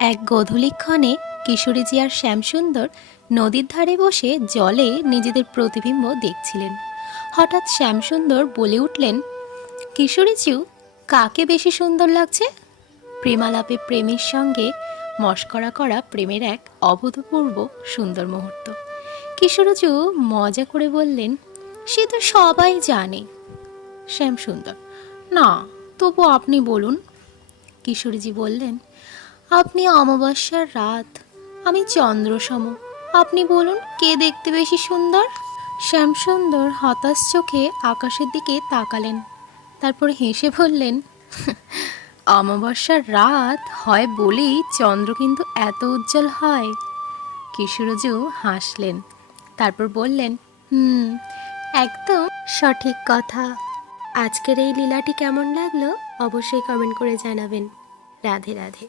এক গধূলিক্ষণে কিশোরীজি আর শ্যামসুন্দর নদীর ধারে বসে জলে নিজেদের প্রতিবিম্ব দেখছিলেন। হঠাৎ শ্যামসুন্দর বলে উঠলেন কিশোরীজিউ কাকে বেশি সুন্দর লাগছে? প্রেমালাপে প্রেমের সঙ্গে মস্করা করা প্রেমের এক অভূতপূর্ব সুন্দর মুহূর্ত। কিশোরজু মজা করে বললেন, সে তো সবাই জানে। শ্যামসুন্দর, না, তবু আপনি বলুন। কিশোরীজি বললেন আপনি অমাবস্যার রাত। আমি চন্দ্রসম। আপনি বলুন, কে দেখতে বেশি সুন্দর? শ্যামসুন্দর হতাশ চোখে আকাশের দিকে তাকালেন। তারপর হেসে বললেন, অমাবস্যার রাত হয় বলেই চন্দ্র কিন্তু এত উজ্জ্বল হয়। কিশোরজু হাসলেন। তারপর বললেন, হুম, একদম সঠিক কথা। আজকের এই লীলাটি কেমন লাগল অবশ্যই কমেন্ট করে জানাবেন। রাধে রাধে।